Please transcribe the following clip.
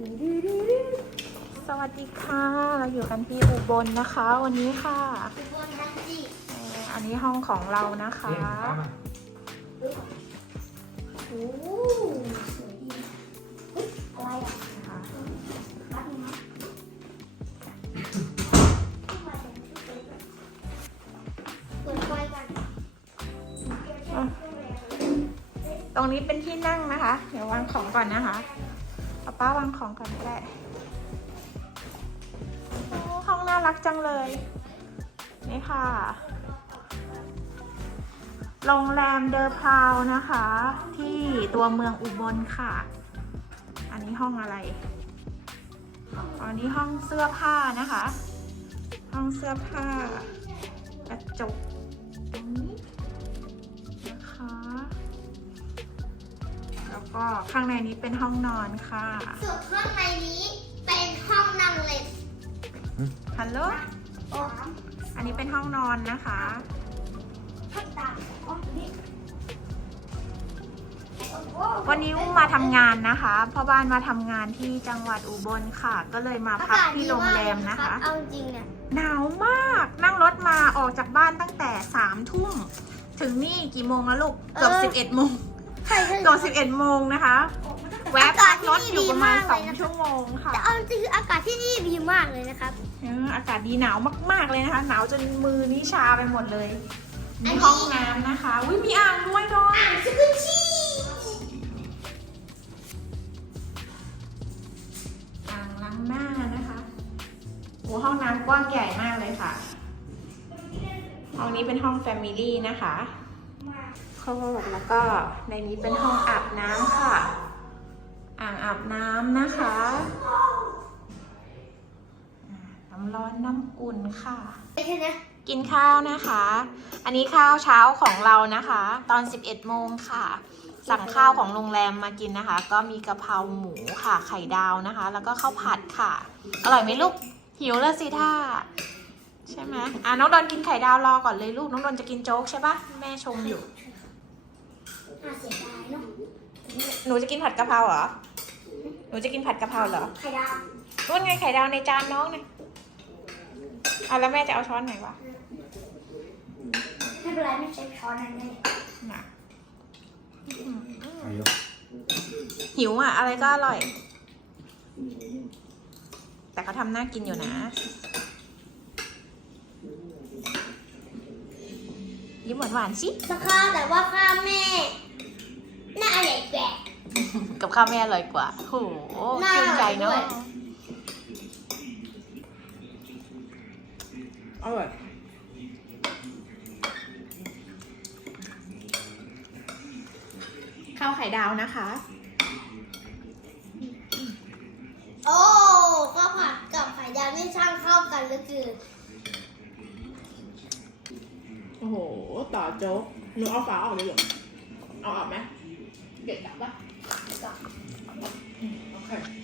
วัสดีค่ะ เราอยู่กันที่อุบลนะคะ วันนี้ค่ะอุบลทันจิเอ่ออันนี้ห้องของเรานะคะเรียกตามมาโอ้สวยดีอุ๊ยอะไรอะนะคะแป๊บนึงนะเปิดไฟก่อนตรงนี้เป็นที่นั่งนะคะ เดี๋ยววางของก่อนนะคะ ป้าป้าวางของก่อนก็ได้โอ้ห้องน่ารักจังเลย นี่ค่ะ โรงแรมเดอพราวนะคะ ที่ตัวเมืองอุบลค่ะ อันนี้ห้องอะไร อันนี้ห้องเสื้อผ้านะคะ ห้องเสื้อผ้ากระจกตรงนี้ ก็ข้างในนี้เป็นห้องนอนค่ะส่วนข้างในนี้เป็นห้องนั่งเล่นฮัลโหลโอ้อันนี้เป็นห้องนอนนะคะข้างตาอ๋อนี่โอ้โหวันนี้อุ้มมาทำงานนะคะพ่อบ้านมาทำงานที่จังหวัดอุบลค่ะ ก็เลยมาพักที่โรงแรมนะคะเอาจริงเนี่ยหนาวมากนั่งรถมาออกจากบ้านตั้งแต่สามทุ่มถึงนี่กี่โมงแล้วลูกเกือบสิบเอ็ดโมง ใช่ใช่เกือบสิบเอ็ดโมงนะคะ แวะพักรถอยู่ประมาณสองนะชั่วโมงค่ะแต่เอาจริงคืออากาศที่นี่ดีมากเลยนะครับเอออากาศดีหนาวมาก ๆ เลยนะคะ หนาวจนมือนี่ชาไปหมดเลยอันนี้มีห้องน้ำนะคะอุ้ยมีอ่างด้วยดอยสกุชชี่อ่างล้างหน้านะคะโอ้ห้องน้ำกว้างใหญ่มากเลยค่ะ ห้องนี้เป็นห้องแฟมิลี่นะคะ เขาบอกแล้วก็ในนี้เป็นห้องอาบน้ำค่ะ อ่างอาบน้ำนะคะน้ำร้อนน้ำอุ่นค่ะ กินข้าวนะคะ อันนี้ข้าวเช้าของเรานะคะ ตอน 11 โมงค่ะ สั่งข้าวของโรงแรมมากินนะคะ ก็มีกะเพราหมูค่ะ ไข่ดาวนะคะ แล้วก็ข้าวผัดค่ะ อร่อยไหมลูก หิวแล้วสิท่าใช่ไหมอะน้องดอนกินไข่ดาวรอก่อนเลยลูก น้องดอนจะกินโจ๊กใช่ปะแม่ชมอยู่ น่าเสียดายเนาะหนูจะกินผัดกะเพราเหรอ หนูจะกินผัดกะเพราเหรอไข่ดาวนู่นไงไข่ดาวในจานน้องเนี่ยอะแล้วแม่จะเอาช้อนไหนวะไม่เป็นไรไม่ใช้ช้อนนั่นเองน่ะอายุหิวอะ อะไรก็อร่อย แต่เขาทำน่ากินอยู่นะ ยิ้มหวานหวานๆสิ สักข้าวแต่ว่าข้าวแม่หน้าใหญ่แกะ กับข้าวแม่อร่อยกว่าโหน่าชื่นใจเนาะด้วยอร่อยข้าวไข่ดาวนะคะ โอ้ข้าวผัดกับไข่ดาวนี่ช่างเข้ากันเหลือเกินโอ้โห ต่อโจ๊กหนูเอาฝาออกเลยเหรอ เอาออกไหมเก็บกลับปะ Okay.